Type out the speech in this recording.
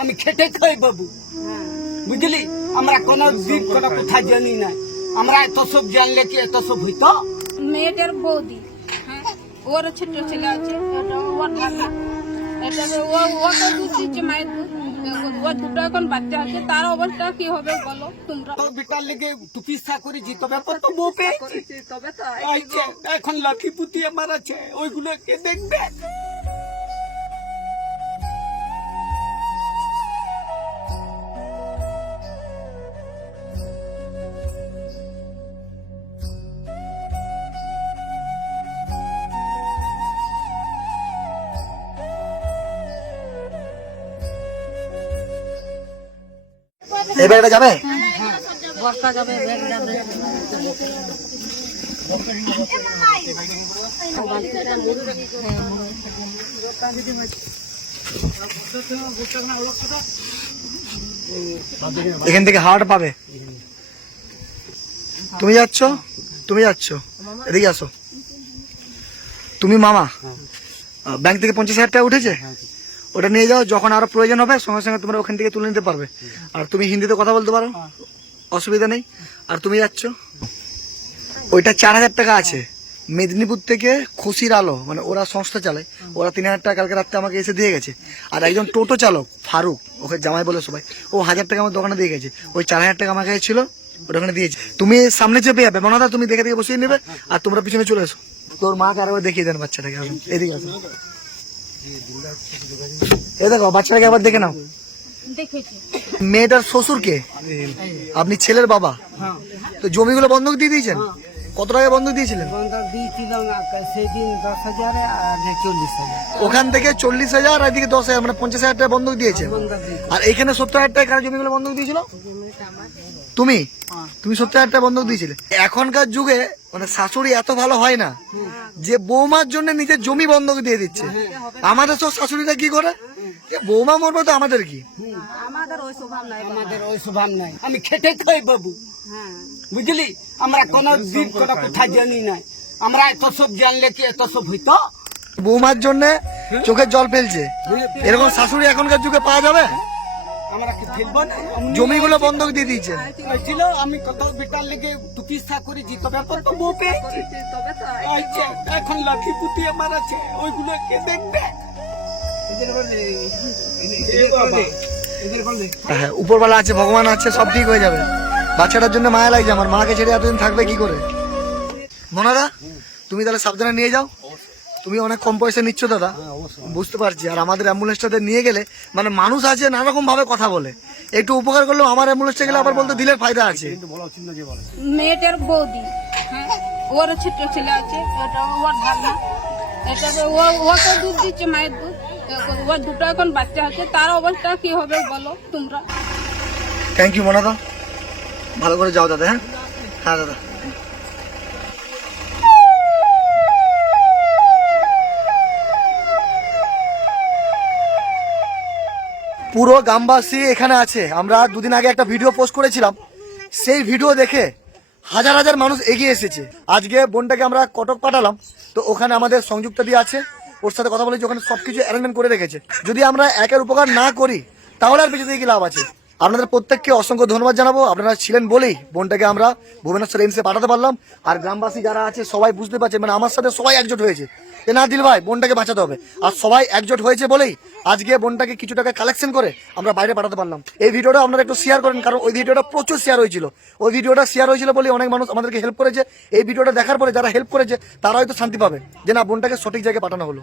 আমি খেটে খাই বাবু, বুঝলি? আমরা কোনো দিক কোনো কথা জানি না। আমরা এত সব জানলে কি এত সব হইতো? মেয়েটার বৌদি, হ্যাঁ, ওর ছোট ছেলে আছে, এটা ওর ভাগনা, এটা ওকে দুধ দিচ্ছে, মায়ের দুধ, ওর দুটো এখন বাচ্চা আছে, তার অবস্থা কি হবে বলো তোমরা? তোর বেটার লেগে চিকিৎসা করেছি, তবে তো বউ পেয়েছি, তবে তো আইছে, এখন লাঠি পুতিয়ে মারাছে, ওইগুলো কে দেখবে? এই ব্যাগটা যাবে? বস্তা যাবে, ব্যাগ যাবে। এখান থেকে হাওয়াটা পাবে। তুমি যাচ্ছ, তুমি যাচ্ছ, এদিকে আসো। তুমি মামা, ব্যাংক থেকে 50,000 টাকা উঠেছে, ওটা নিয়ে যাও, যখন আরো প্রয়োজন হবে সঙ্গে সঙ্গে তোমরা ওখান থেকে তুলে নিতে পারবে। আর তুমি হিন্দিতে কথা বলতে পারো, অসুবিধা নেই। আর তুমি যাচ্ছ, ওইটা 4,000 টাকা আছে মেদিনীপুর থেকে খুশির আলো, মানে ওরা সংস্থা চালায়, ওরা 3,000 টাকা কালকে রাত্রে আমাকে এসে দিয়ে গেছে। আর একজন টোটো চালক ফারুক, ওকে জামাই বলে সবাই, ও 1,000 টাকা আমার দোকানে দিয়ে গেছে। ওই 4,000 টাকা আমার কাছে ছিল, ওটা ওখানে দিয়েছে। তুমি সামনে চেপে যাবে মনে হয়, তুমি দেখে দেখে বসিয়ে নেবে, আর তোমরা পিছনে চলে এসো। তোর মাকে আরেকবার দেখিয়ে দেন বাচ্চাটাকে, এদিকে আসো। এই দেখো বাচ্চাটাকে আবার দেখে নাও। দেখেছি। মেয়েটার শ্বশুরকে আপনি ছেলের বাবা, তো জমিগুলো বন্ধক দিয়ে দিয়েছেন? কত টাকা বন্ধক দিয়েছিলেন? বন্ধক দিয়েছিলাম সেদিন 10,000 আর 40,000। ওখান থেকে 40,000 আর এদিকে 10,000, মানে 50,000 টাকা বন্ধক দিয়েছে। আর এখানে 70,000 টাকা কার জমিগুলো বন্ধক দিয়েছিল? তুমি 70,000 টাকা বন্ধক দিয়েছিলে। এখনকার যুগে মানে শাশুড়ি এত ভালো হয় না যে বৌমার জন্য নিজের জমি বন্ধক দিয়ে দিচ্ছে। আমাদের সব শাশুড়িরা কি করে, বৌমা মরবে তো আমাদের কি? আমাদের ওই স্বভাব নাই, আমাদের ওই স্বভাব নাই। আমি খেটে খাই বাবু, বুঝলি? আমরা কোনো দিক কোনো কথা জানি না। আমরা এত সব জানলে কি এত সব হইতো? বৌমার জন্য চোখের জল ফেলছে, এরকম শাশুড়ি এখনকার যুগে পাওয়া যাবে? আমরা কি ফেলবো না? জমিগুলো বন্ধক দিয়ে দিয়েছে। ছিল আমি কত বেটার লেগে চিকিৎসা করেছি, তবে তো বউ পেয়েছি, তবে তো আইছে, এখন লাঠি পুতিয়ে মারাছে, ওইগুলো কে দেখবে? হ্যাঁ, উপরওয়ালা আছে, ভগবান আছে, সব ঠিক হয়ে যাবে। বাচ্চাটার জন্য মায়া লাগছে আমার, মাকে ছেড়ে এতদিন থাকবে কি করে? মনাদা, তুমি তাহলে সাবধানে নিয়ে যাও। তুমি অনেক কম পয়সা নিচ্ছ দাদা, বুঝতে পারছি। আর আমাদের অ্যাম্বুলেন্সটাতে নিয়ে গেলে মানে মানুষ আছে নানা রকম ভাবে কথা বলে, একটু উপকার করলেও আমার অ্যাম্বুলেন্সটা গেলে আবার বলতে দিলের ফায়দা আছে। মেয়েটার বৌদি, হ্যাঁ, ওর ছোট ছেলে আছে, এটা ওর ভাগনা, এটা ওকে দুধ দিচ্ছে, মায়ের দুধ, ওর দুটো এখন বাচ্চা আছে, তার অবস্থা কি হবে বলো তোমরা? থ্যাংক ইউ মনাদা, ভালো করে যাও দাদা। হ্যাঁ হ্যাঁ দাদা। পুরো গ্রামবাসী এখানে আছে। আমরা দুদিন আগে একটা ভিডিও পোস্ট করেছিলাম, সেই ভিডিও দেখে হাজার হাজার মানুষ এগিয়ে এসেছে। আজকে বোনটাকে আমরা কটক পাঠালাম, তো ওখানে আমাদের সংযুক্তা দিয়ে আছে, ওর সাথে কথা বলেছি, ওখানে সবকিছু অ্যারেঞ্জমেন্ট করে রেখেছে। যদি আমরা একের উপকার না করি তাহলে আর বেঁচে থেকে কি লাভ আছে? আপনাদের প্রত্যেককে অসংখ্য ধন্যবাদ জানাবো, আপনারা ছিলেন বলেই বোনটাকে আমরা ভুবনেশ্বর এইমসে পাঠাতে পারলাম। আর গ্রামবাসী যারা আছে সবাই বুঝতে পারছে, মানে আমার সাথে সবাই একজোট হয়েছে যে না দিল ভাই বোনটাকে বাঁচাতে হবে। আর সবাই একজোট হয়েছে বলেই আজকে বোনটাকে কিছু টাকা কালেকশন করে আমরা বাইরে পাঠাতে পারলাম। এই ভিডিওটা আপনারা একটু শেয়ার করেন, কারণ ওই ভিডিওটা প্রচুর শেয়ার হয়েছিল। ওই ভিডিওটা শেয়ার হয়েছিল বলে অনেক মানুষ আমাদেরকে হেল্প করেছে। এই ভিডিওটা দেখার পরে যারা হেল্প করেছে তারা হয়তো শান্তি পাবে যে না বোনটাকে সঠিক জায়গায় পাঠানো হলো।